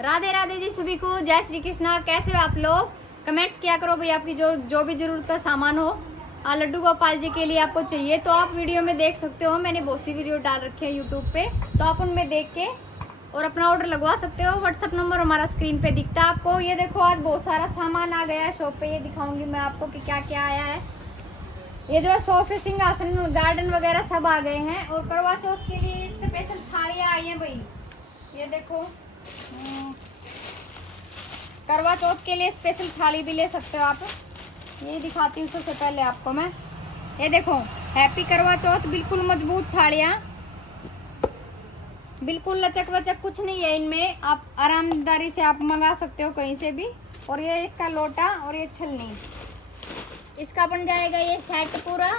राधे राधे जी सभी को, जय श्री कृष्णा। कैसे हो आप लोग? कमेंट्स किया करो भाई। आपकी जो भी जरूरत का सामान हो लड्डू गोपाल जी के लिए आपको चाहिए तो आप वीडियो में देख सकते हो। मैंने बहुत सी वीडियो डाल रखी है यूट्यूब पे, तो आप उनमें देख के और अपना ऑर्डर लगवा सकते हो। व्हाट्सअप नंबर हमारा स्क्रीन पे दिखता है आपको। ये देखो आज बहुत सारा सामान आ गया है शॉप पे, ये दिखाऊंगी मैं आपको कि क्या क्या आया है। ये जो है सोफे, सिंहासन, गार्डन वगैरह सब आ गए हैं। और करवा चौथ के लिए स्पेशल थालियाँ आई हैं भाई। ये देखो करवा चौथ के लिए स्पेशल थाली भी ले सकते हो आप। ये दिखाती हूँ सबसे पहले आपको मैं। ये देखो हैप्पी करवा चौथ, बिल्कुल मजबूत थालियाँ, बिल्कुल लचक वचक कुछ नहीं है इनमें। आप आरामदारी से आप मंगा सकते हो कहीं से भी। और ये इसका लोटा और ये छलनी, इसका बन जाएगा ये सेट पूरा,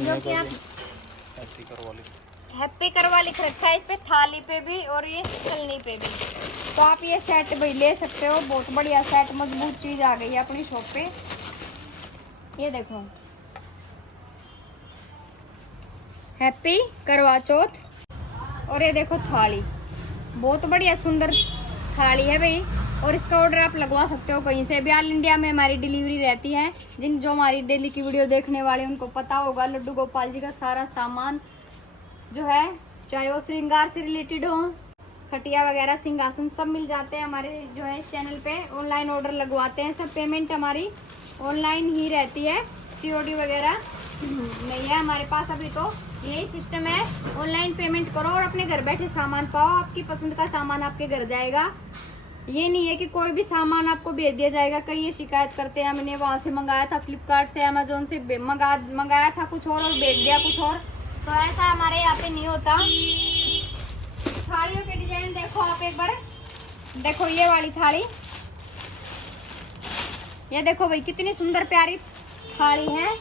जो कि आप हैप्पी करवा लिख रखा है इस पे, थाली पे भी और ये छलनी पे भी। तो आप ये सेट भाई ले सकते हो। बहुत बढ़िया सेट, मजबूत चीज आ गई है अपनी शॉप पे। ये देखो हैप्पी करवा चौथ। और ये देखो थाली, बहुत बढ़िया सुंदर थाली है भाई। और इसका ऑर्डर आप लगवा सकते हो कहीं से भी। ऑल इंडिया में हमारी डिलीवरी रहती है। जो हमारी डेली की वीडियो देखने वाले उनको पता होगा, लड्डू गोपाल जी का सारा सामान जो है, चाहे वो श्रृंगार से रिलेटेड हो, खटिया वगैरह, सिंहासन, सब मिल जाते हैं हमारे जो है इस चैनल पे। ऑनलाइन ऑर्डर लगवाते हैं सब। पेमेंट हमारी ऑनलाइन ही रहती है, COD वगैरह नहीं है हमारे पास अभी। तो यही सिस्टम है, ऑनलाइन पेमेंट करो और अपने घर बैठे सामान पाओ। आपकी पसंद का सामान आपके घर जाएगा। ये नहीं है कि कोई भी सामान आपको भेज दिया जाएगा। कई ये शिकायत करते हैं, हमने वहाँ से मंगाया था, फ्लिपकार्ट से, अमेजोन से मंगाया था कुछ और भेज दिया कुछ और। तो ऐसा हमारे यहाँ पे नहीं होता। थालियों के डिजाइन देखो आप एक बार। देखो ये वाली थाली, ये देखो भाई कितनी सुंदर प्यारी थाली है।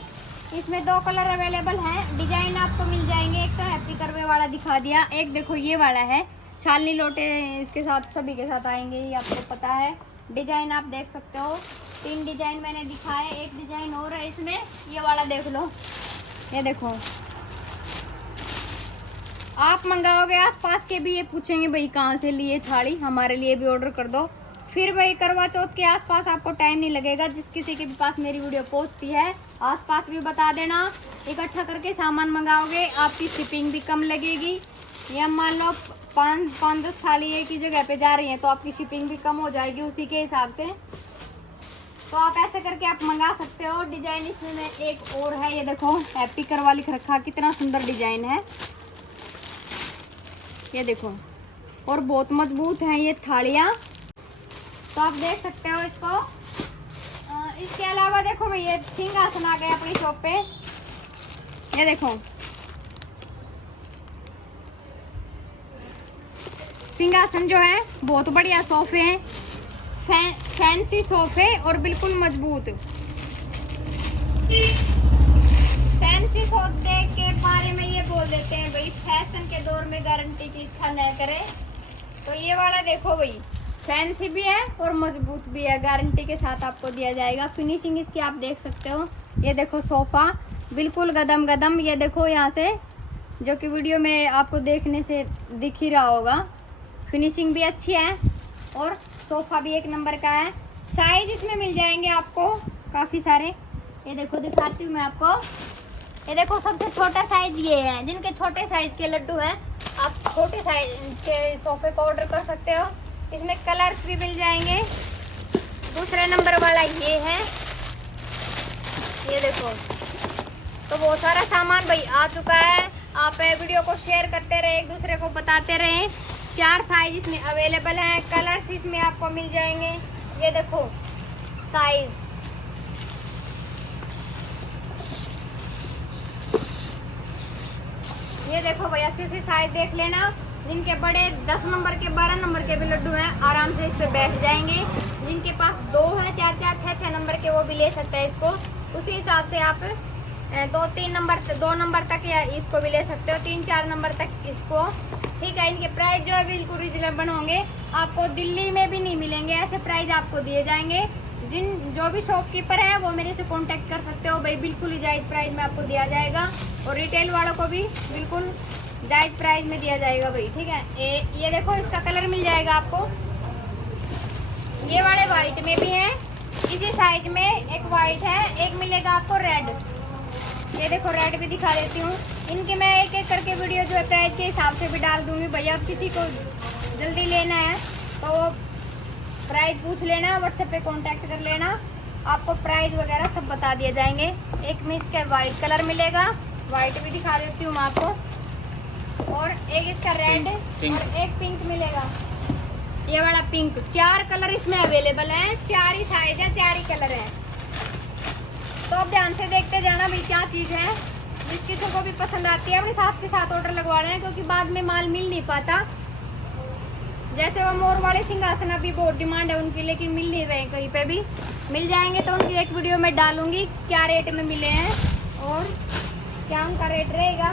इसमें 2 कलर अवेलेबल हैं। डिजाइन आपको मिल जाएंगे। एक तो हैप्पी करवे वाला दिखा दिया, एक देखो ये वाला है। छालनी लोटे इसके साथ सभी के साथ आएंगे, ये आपको पता है। डिजाइन आप देख सकते हो, 3 डिजाइन मैंने दिखाए। एक डिजाइन और है इसमें, ये वाला देख लो। ये देखो आप मंगाओगे आसपास के भी ये पूछेंगे भाई कहाँ से लिए थाली, हमारे लिए भी ऑर्डर कर दो। फिर भाई करवा चौथ के आसपास आपको टाइम नहीं लगेगा। जिस किसी के भी पास मेरी वीडियो पहुंचती है आसपास भी बता देना। इकट्ठा करके सामान मंगाओगे, आपकी शिपिंग भी कम लगेगी। या मान लो 5-10 थाली एक ही जगह पे जा रही हैं तो आपकी शिपिंग भी कम हो जाएगी उसी के हिसाब से। तो आप ऐसे करके आप मंगा सकते हो। डिजाइन इसमें एक और है, ये देखो हैप्पी करवा लिख रखा, कितना सुंदर डिजाइन है। ये देखो और बहुत मजबूत है ये थालियाँ, तो आप देख सकते हो इसको। इसके अलावा देखो भैया सिंहासन आ गए अपनी शॉप पे। ये देखो सिंहासन जो है बहुत बढ़िया सोफे हैं, फैंसी सोफे और बिल्कुल मजबूत। फैंसी सोफे के बारे में ये बोल देते हैं भाई, फैशन के दौर में गारंटी की इच्छा न करे। तो ये वाला देखो भाई, फैंसी भी है और मजबूत भी है, गारंटी के साथ आपको दिया जाएगा। फिनिशिंग इसकी आप देख सकते हो। ये देखो सोफा बिल्कुल गदम गदम। ये देखो यहाँ से, जो कि वीडियो में आपको देखने से दिख ही रहा होगा, फिनिशिंग भी अच्छी है और सोफा भी एक नंबर का है। साइज इसमें मिल जाएंगे आपको काफ़ी सारे। ये देखो दिखाती हूँ मैं आपको। ये देखो सबसे छोटा साइज ये है। जिनके छोटे साइज के लड्डू हैं आप छोटे साइज के सोफे को ऑर्डर कर सकते हो। इसमें कलर्स भी मिल जाएंगे। दूसरे नंबर वाला ये है, ये देखो। तो बहुत सारा सामान भाई आ चुका है। आप वीडियो को शेयर करते रहे, एक दूसरे को बताते रहें। 4 साइज इसमें अवेलेबल हैं। कलर्स इसमें आपको मिल जाएंगे। ये देखो साइज, ये देखो भाई अच्छे से साइज देख लेना। जिनके बड़े 10 नंबर के 12 नंबर के भी लड्डू हैं आराम से इस पे बैठ जाएंगे। जिनके पास 2 हैं, 4-4, 6-6 नंबर के, वो भी ले सकते हैं इसको। उसी हिसाब से आप 2 नंबर तक या इसको भी ले सकते हो, 3-4 नंबर तक इसको। ठीक है, इनके प्राइस जो है बिल्कुल रिजनेबल होंगे। आपको दिल्ली में भी नहीं मिलेंगे ऐसे प्राइस आपको दिए जाएंगे। जो भी शॉपकीपर है वो मेरे से कांटेक्ट कर सकते हो भाई, बिल्कुल ही जायज़ प्राइस में आपको दिया जाएगा। और रिटेल वालों को भी बिल्कुल जायज़ प्राइस में दिया जाएगा भाई। ठीक है, ये देखो इसका कलर मिल जाएगा आपको। ये वाले वाइट में भी हैं, इसी साइज में एक वाइट है, एक मिलेगा आपको रेड। ये देखो रेड भी दिखा देती हूँ। इनके मैं एक एक करके वीडियो जो है प्राइस के हिसाब से भी डाल दूंगी। भैया अब किसी को जल्दी लेना है तो प्राइस पूछ लेना, व्हाट्सएप पे कांटेक्ट कर लेना, आपको प्राइस वगैरह सब बता दिए जाएंगे। एक में इसका वाइट कलर मिलेगा, वाइट भी दिखा देती हूँ मैं आपको, और एक इसका रेड और एक पिंक मिलेगा। ये वाला पिंक, 4 कलर इसमें अवेलेबल हैं, 4 ही साइज है, 4 ही कलर है। तो अब ध्यान से देखते जाना भाई क्या चीज़ है। जिस किसी को भी पसंद आती है अपने साथ के साथ ऑर्डर लगवा लेना, क्योंकि बाद में माल मिल नहीं पाता। जैसे वो मोर वाले सिंहासन अभी बहुत डिमांड है उनकी, लेकिन मिल नहीं रहे, कहीं पे भी मिल जाएंगे तो उनकी एक वीडियो में डालूंगी क्या रेट में मिले हैं और क्या उनका रेट रहेगा।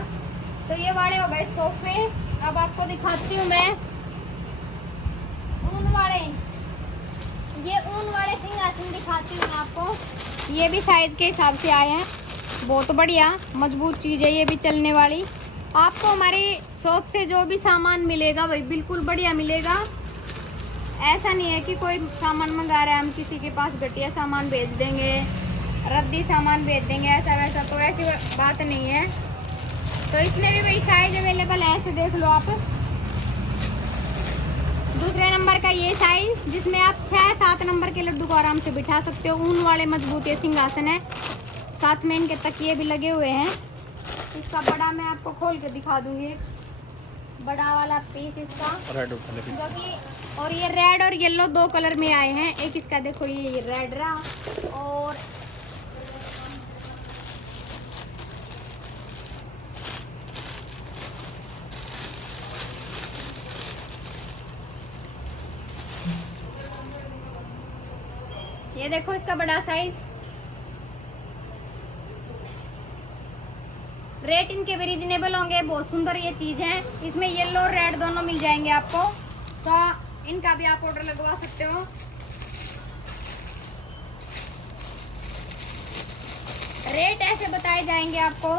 तो ये वाले हो गए सोफे। अब आपको दिखाती हूँ मैं ऊन वाले, ये ऊन वाले सिंहासन दिखाती हूँ मैं आपको। ये भी साइज के हिसाब से आए हैं, बहुत बढ़िया मजबूत चीज़ है, ये भी चलने वाली। आपको हमारी शॉप से जो भी सामान मिलेगा भाई बिल्कुल बढ़िया मिलेगा। ऐसा नहीं है कि कोई सामान मंगा रहा है हम किसी के पास घटिया सामान भेज देंगे, रद्दी सामान भेज देंगे, ऐसा वैसा तो ऐसी बात नहीं है। तो इसमें भी वही साइज अवेलेबल है, ऐसे देख लो आप। दूसरे नंबर का ये साइज जिसमें आप 6-7 नंबर के लड्डू को आराम से बिठा सकते हो। ऊन वाले मजबूत ये सिंहासन है, साथ में इनके तकिए भी लगे हुए हैं। इसका बड़ा मैं आपको खोल के दिखा दूंगी, बड़ा वाला पीस इसका जो कि, और ये रेड और येलो 2 कलर में आए हैं। एक इसका देखो ये रेड रहा, और ये देखो इसका बड़ा साइज। रेट इनके भी रीजनेबल होंगे, बहुत सुंदर ये चीज़ है। इसमें येलो और रेड दोनों मिल जाएंगे आपको, तो इनका भी आप ऑर्डर लगवा सकते हो। रेट ऐसे बताए जाएंगे आपको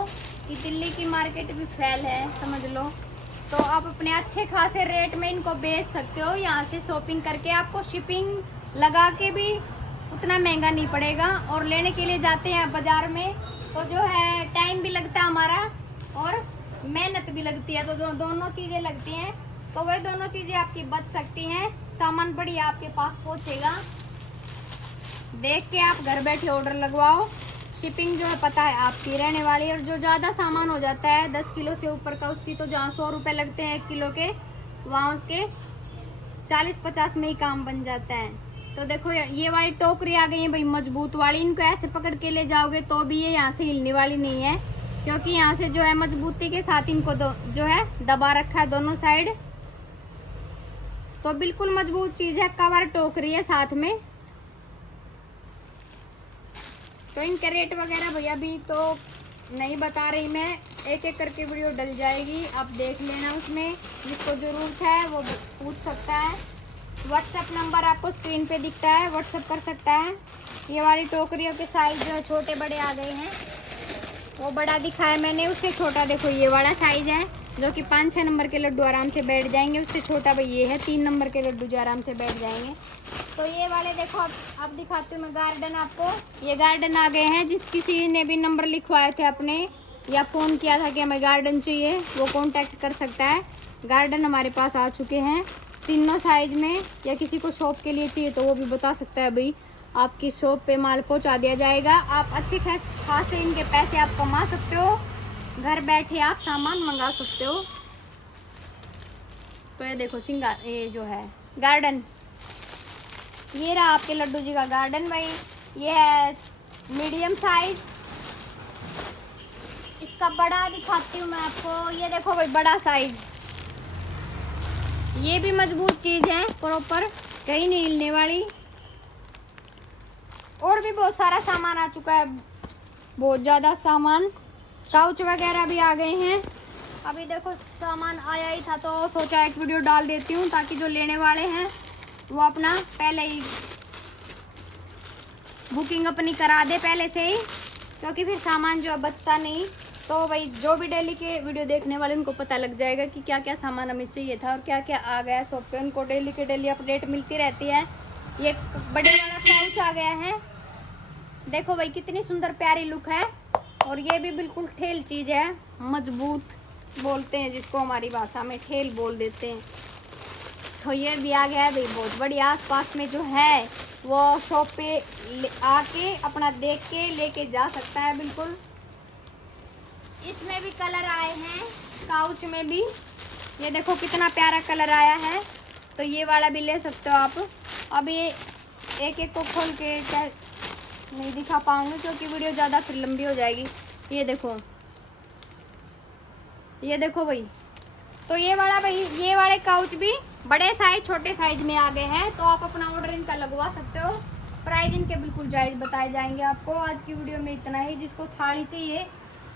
कि दिल्ली की मार्केट भी फैल है, समझ लो। तो आप अपने अच्छे खासे रेट में इनको बेच सकते हो। यहाँ से शॉपिंग करके आपको शिपिंग लगा के भी उतना महंगा नहीं पड़ेगा, और लेने के लिए जाते हैं बाज़ार में तो जो है टाइम भी लगता है हमारा और मेहनत भी लगती है, तो दोनों चीज़ें लगती हैं। तो वही दोनों चीज़ें आपकी बच सकती हैं, सामान बढ़िया आपके पास पहुंचेगा। देख के आप घर बैठे ऑर्डर लगवाओ, शिपिंग जो है पता है आपकी रहने वाली। और जो ज़्यादा सामान हो जाता है 10 किलो से ऊपर का, उसकी तो जहाँ 100 रुपये लगते हैं 1 किलो के, वहाँ उसके 40-50 में ही काम बन जाता है। तो देखो ये वाली टोकरी आ गई है भाई मजबूत वाली, इनको ऐसे पकड़ के ले जाओगे तो भी ये यहाँ से हिलने वाली नहीं है, क्योंकि यहाँ से जो है मजबूती के साथ इनको जो है दबा रखा है दोनों साइड। तो बिल्कुल मजबूत चीज़ है, कवर टोकरी है साथ में। तो इनके रेट वगैरह भैया अभी तो नहीं बता रही मैं, एक एक करके वीडियो डल जाएगी, आप देख लेना। उसमें जिसको ज़रूरत है वो पूछ सकता है। व्हाट्सएप नंबर आपको स्क्रीन पे दिखता है, व्हाट्सएप कर सकता है। ये वाली टोकरियों के साइज जो छोटे बड़े आ गए हैं, वो बड़ा दिखाया मैंने, उससे छोटा देखो ये वाला साइज है जो कि 5-6 नंबर के लड्डू आराम से बैठ जाएंगे। उससे छोटा भाई ये है 3 नंबर के लड्डू जो आराम से बैठ जाएंगे। तो ये वाले देखो अब दिखाती हूँ मैं गार्डन आपको। ये गार्डन आ गए हैं, जिस किसी ने भी नंबर लिखवाए थे अपने या फ़ोन किया था कि हमें गार्डन चाहिए, वो कॉन्टैक्ट कर सकता है। गार्डन हमारे पास आ चुके हैं तीनों साइज में, या किसी को शॉप के लिए चाहिए तो वो भी बता सकता है भाई, आपकी शॉप पे माल पहुंचा दिया जाएगा। आप अच्छे खासे इनके पैसे आप कमा सकते हो, घर बैठे आप सामान मंगा सकते हो। तो ये देखो ये जो है गार्डन, ये रहा आपके लड्डू जी का गार्डन भाई। ये है मीडियम साइज, इसका बड़ा दिखाती हूँ मैं आपको। ये देखो भाई बड़ा साइज, ये भी मजबूत चीज़ है, प्रॉपर कहीं नहीं हिलने वाली। और भी बहुत सारा सामान आ चुका है, बहुत ज़्यादा सामान, काउच वगैरह भी आ गए हैं। अभी देखो सामान आया ही था तो सोचा एक वीडियो डाल देती हूँ, ताकि जो लेने वाले हैं वो अपना पहले ही बुकिंग अपनी करा दे पहले से ही, क्योंकि फिर सामान जो बचता नहीं। तो भाई जो भी डेली के वीडियो देखने वाले उनको पता लग जाएगा कि क्या क्या सामान हमें चाहिए था और क्या क्या आ गया शॉप पे। उनको डेली के डेली अपडेट मिलती रहती है, ये बड़े वाला काउच आ गया है। देखो भाई कितनी सुंदर प्यारी लुक है। और ये भी बिल्कुल ठेल चीज है, मजबूत बोलते हैं जिसको हमारी भाषा में ठेल बोल देते हैं। तो ये भी आ गया है भाई बहुत बढ़िया। आसपास में जो है वो शॉप पे आके अपना देख के लेके जा सकता है बिल्कुल। इसमें भी कलर आए हैं, काउच में भी ये देखो कितना प्यारा कलर आया है। तो ये वाला भी ले सकते हो आप। अब ये एक एक को खोल के नहीं दिखा पाऊंगी क्योंकि वीडियो ज़्यादा फिर लंबी हो जाएगी। ये देखो भाई। तो ये वाला भाई, ये वाले काउच भी बड़े साइज छोटे साइज में आ गए हैं। तो आप अपना ऑर्डर इनका लगवा सकते हो। प्राइस इनके बिल्कुल जायज़ बताए जाएंगे आपको। आज की वीडियो में इतना ही। जिसको थाली चाहिए,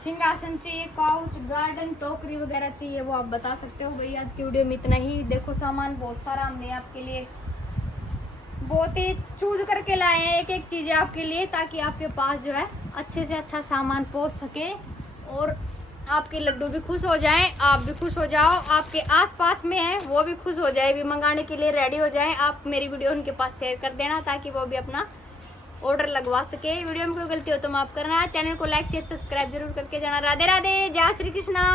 सिंहासन चाहिए, काउच, गार्डन, टोकरी वगैरह चाहिए वो आप बता सकते हो। भाई आज की वीडियो में इतना ही। देखो सामान बहुत सारा हमने आपके लिए बहुत ही चूज करके लाए हैं, एक एक चीज़ें आपके लिए, ताकि आपके पास जो है अच्छे से अच्छा सामान पहुंच सके और आपके लड्डू भी खुश हो जाएं, आप भी खुश हो जाओ, आपके आसपास में है वो भी खुश हो जाए, भी मंगाने के लिए रेडी हो जाए। आप मेरी वीडियो उनके पास शेयर कर देना ताकि वो भी अपना ऑर्डर लगवा सके। वीडियो में कोई गलती हो तो माफ करना। चैनल को लाइक शेयर सब्सक्राइब जरूर करके जाना। राधे राधे, जय श्री कृष्णा।